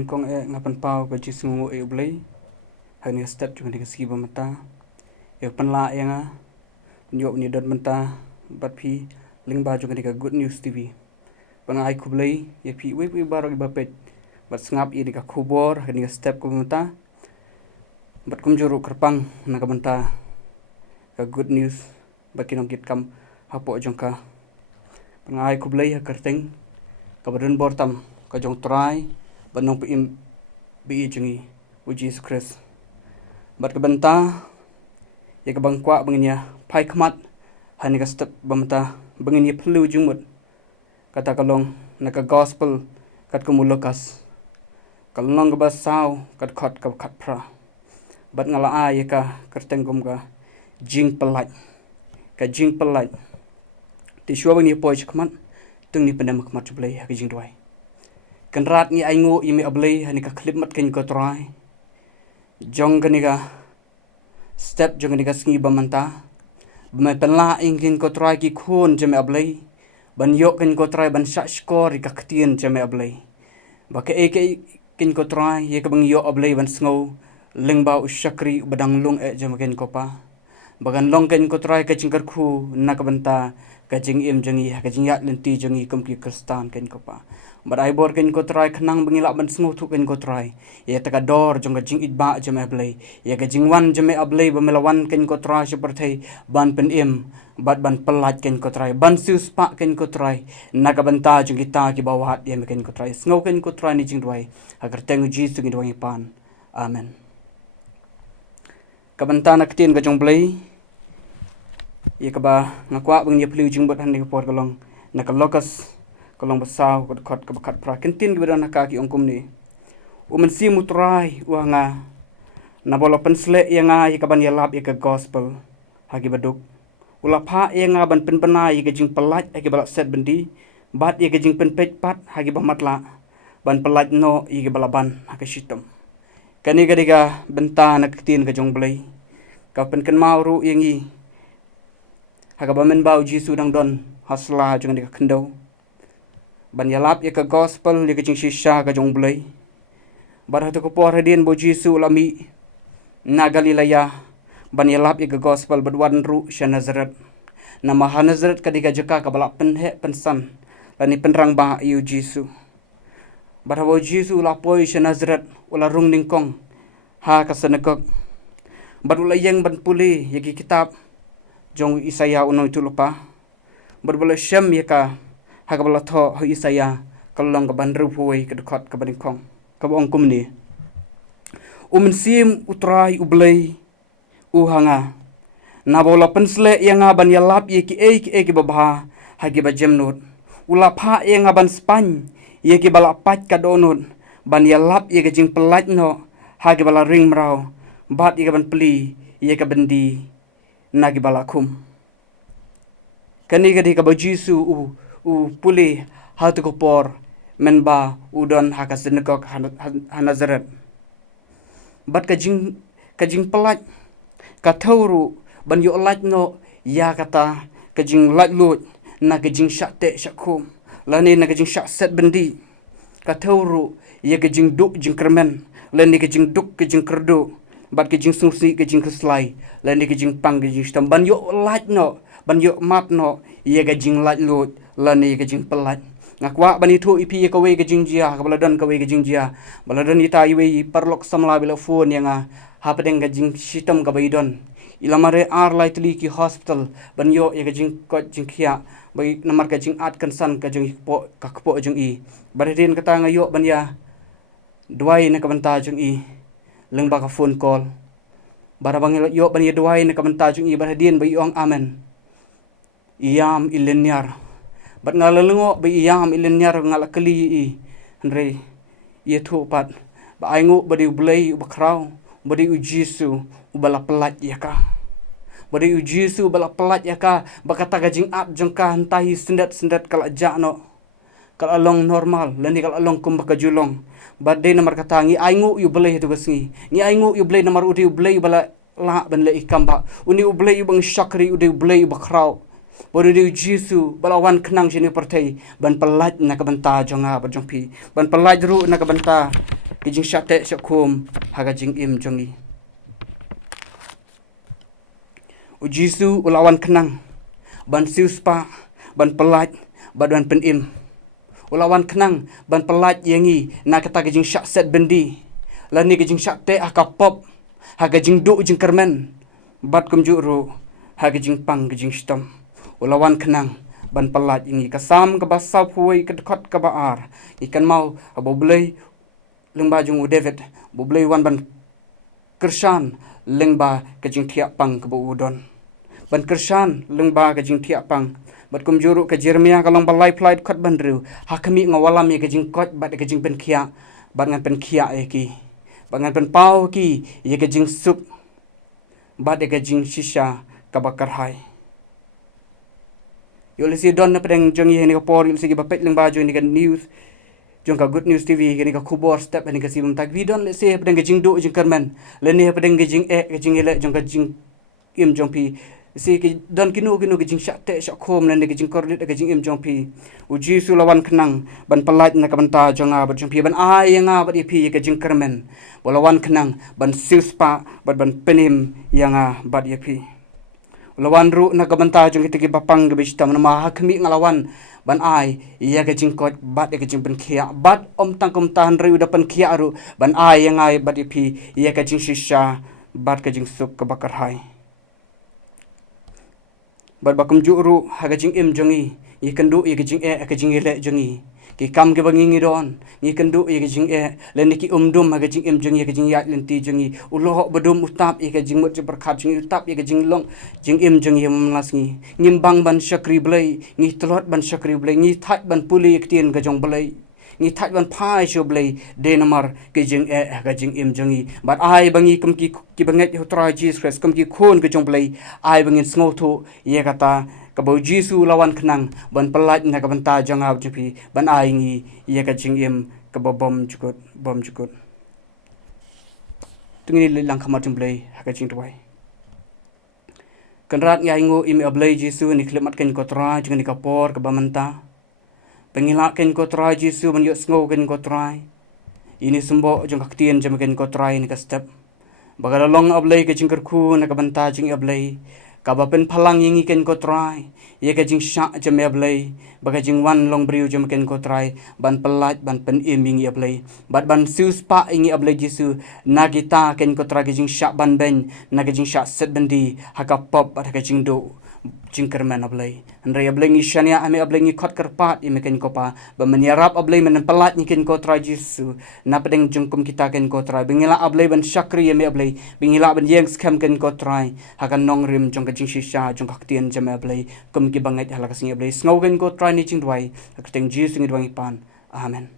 ban kong ngapan pau ka jisu ngo ublay hani step chung ni ski mata penla yang nyok ni dot mata bat phi ling ba chung ni ka good news tv bangai kublay phi we baro ba pet bat ngap ini ka khubor hani step ko mata bat kum juru kerpang na ka mata ka good news bat kinong git kam hapo jong ka bangai kublay ha kerteng ka badan bortam ka jong try banong pim bi jungi uji Jesus Christ bat ka banta ya ka bangkwa bangnya pai khmat hani ka step bamta bangnya plu jungmut kata kalong na ka gospel kat ko mulukas kalong ba saw kat khat ka khat pra bat ngala a ya ka kerteng gum ka jing pelaj ti shwa bangnya poi khmat tung ni pandam khmat jublai ha jing dwai kan rat ni aingo imi ablay hani ka clip mat ken ko try jong gani ka step jong gani ka sngi bamanta bamai penla ingin ko try ki khun jame ablay ban yok ken ko try ban sha score ka ktien jame ablay ba ke ken ko try ye ka bang yok ablay ban sngo lingba ushakri badang lung jame ken ko pa bagan long ken ko try ka chingkar khu na ka banta ka jing im jangi ka jing yat lenti jangi kum ki kristan ken ko pa but I bor ken ko try khnang bangila ban sngo thu ken ko try ye ta ka dor jong ka jing itba jame ablay ye ka jing wan jame ablay ba melawan ken ko try seperti ban pen im bat ban pelat ken ko try ban sus pa ken ko try na ka banta jong kita ki bawat ye ken ko try sngo ken ko try ni jing dwai agar tengu jisu ki dwai pan amen ka banta na ktien ka jong blay ye ka ba ngakwa bang ye plu jing bot han ni por kalong na ka lokas kalong basaw kot ka bakat pra kentin gi bedana ka ki ongkum ni si mutrai nga na bola pensle yang ai ka ban yalap ka gospel hagi baduk ula pha yang ban pen penai ka jing pelat hagi balak set bendi bat ye ka jing pen pet pat hagi bamatla ban pelat no i ka balaban hagi sitam kani ga diga benta na kentin ka jong blai ka pen kan mau ru yang i haga bamen bau jisu dang don hasla jong diga kendo ban yalap ya ka gospel ya ka jing shisha ka jong blai bar hatu ko por hadien bo jisu lami na galilaya ban yalap ya ka gospel badwan ru sha nazaret na maha nazaret ka diga jaka ka balap penhe pensan lani penrang ba yu jisu bar bo jisu la poi sha nazaret ula rung ningkong ha ka sanakok bar ula yang ban puli ya ki kitab jong Isaya uno itu lupa bar bola syam ya ka hakabala tho ho Isaya kalong ka bandru puai ka dekat ka badingkong ka bong kumni sim utrai ublai hanga na bola pensle yang ban yalap ye ki babha hagi ba jemnut ula pha yang ban span ye ki bala pat ka donut ban yalap ye ka jing pelat no hagi bala ring mrau bat ye ka ban pli ye ka bendi nagi bala kum kani ga di ka ba jisu puli hatu ko por menba udon hakas denekok hanazaret bat ka jing pelat ka thawru ban yo lat no ya kata ka jing lat lut na ka jing shate shakum lani na ka jing shat set bendi ka thawru ya ka jing duk jing kermen lani ka jing duk ka jing kerdu bat ka jing sungsi ka jing keslai lani ka jing pang ka jing stam ban yo lat no ban yo map no ya ka jing lat lut lani ka jing pelat ngakwa bani thu ipi ka we ka jing jia ka baladan ka we ka jing jia baladan ita iwe perlok samla bila phone yang ha padeng ka jing sitam ka baidon ilamare ar lightly ki hospital ban yo ya ka jing ko jing khia bai namar ka jing at kan san ka jing po ka po jing i baridin ka ta ngayo ban ya duai na ka banta jing i lengba ka phone call barabang yo ban ya duai na ka banta jing i baridin bai ong amen iam ileniar bat ngalalengo bi iyam ilenyar ngala kali i andre ye thu pat ba aingu badi blai bakrau badi ujisu ubala pelat yaka badi ujisu bala pelat yaka bakata gajing ap jengka hantahi sendat kala jakno kala long normal lani kala long kum bakajulong badai namar katangi aingu yu blai tu gasngi ni aingu yu blai namar udi blai bala la ban le ikamba uni blai bang syakri udi blai bakrau Bodo di Jisu balawan kenang sini pertai ban pelat nak banta jonga berjongpi ban pelat ru nak banta kijing syate syakum haga jing im jongi. Ujisu ulawan kenang ban siuspa ban pelat badan penim. Ulawan kenang ban pelat yangi na kata kijing syak set bendi. Lani kijing syate akapop haga jing du jing kermen. Bat kumjuru haga jing pang kijing stom. Ulawan kenang ban pelat yangi kasam ke basau huai ke dekat ke baar. Ikan mau abo belai lengba jung David bo belai wan ban kershan lengba kijing tiap pang ke udon. Ban kershan lengba kijing tiap pang. Bat kumjuru ke Jeremia kalong balai flight kot bandru. Hakami ngawalam ye kijing kot bat kijing pen kia. Bat ngan pen kia ki. Bat ngan pen pau ki ye kijing sup. Bat ye kijing shisha kabakar hai. Yo lesi don na pedang jong ye ni ka por lesi bapet lengba jong ni ka news. Jong ka good news TV ni ka kubor step ni ka sibum tak vidon lesi pedang kijing do jing kermen. Leni pedang kijing kijing ele jong ka jing im jong pi. Si don kinu kijing syak te syak khom nan kijing kordit kijing im jong pi. Uji sulawan kenang ban pelat na kabanta jong a bat jong pi ban ai yang a bat ipi kijing kermen. Bolawan kenang ban siuspa ban penim yang a bat ipi. Lawan ru na kabanta jong kitigi bapang gebista mana hakmi ngalawan ban ai ia kijing kot bat kijing pen kia bat om tangkum tahan riu dapan kia ru ban ai yang ai bat ipi ia kijing shisha bat kijing sup kabakar hai. Bat bakum juru haga jing im jongi i kendu i kijing kijing ele jongi ki kam ke bangi ngidon ni kendu i kijing len ki umdum haga jing im jongi kijing ya lenti jongi ulo bedum utap i kijing mut berkat jongi utap i kijing long jing im jongi mlasngi ngimbang ban syakri blai ngi telot ban syakri blai ngi that ban puli ktien ga jong blai ngi that ban phai sho blai de namar kijing haga jing im jongi bat ai bangi kum ki banget hotra Jesus Christ kum ki khon ga jong blai ai bangin sngotu ye kata kabau Jisu lawan kenang ban pelat na kabanta jangab jupi ban ai ngi ye ka jing im kabom jukut tungini lilang khamar jong blai haga jing tuai kanrat ngai ngo im ablai Jisu ni klemat ken kotra jing ni kapor ka bamanta pengilak ken kotra Jisu ban yo sngo ken kotra ini sembo jong kaktien jam ken kotra ni ka step bagalong ablai ke jing kerku na kabanta jing ablai kabapen phalang yingi ken kotra ye ka jing sha jam ablai baga jing wan long briu jam ken kotra ban pelat ban pen iming ablai bat ban sius pa ingi ablai Jisu nagita ken kotra ke jing sha ban ben na ke jing sha set bendi hakapop bat ka jing do jingkerman ablay andray ablay ngi shania ame ablay ngi khot kerpat ime ken kopa ba menyarap ablay men pelat ni ken kotra Jisu na pedeng jungkum kita ken kotra bingila ablay ban syakri ame ablay bingila ban yeng skam ken kotra hakan nong rim jong ka jing shisha jong kaktien jam ablay kum ki banget hala kasing ablay sngow ken kotra ni jing dwai akateng Jisu ngi dwang ipan amen.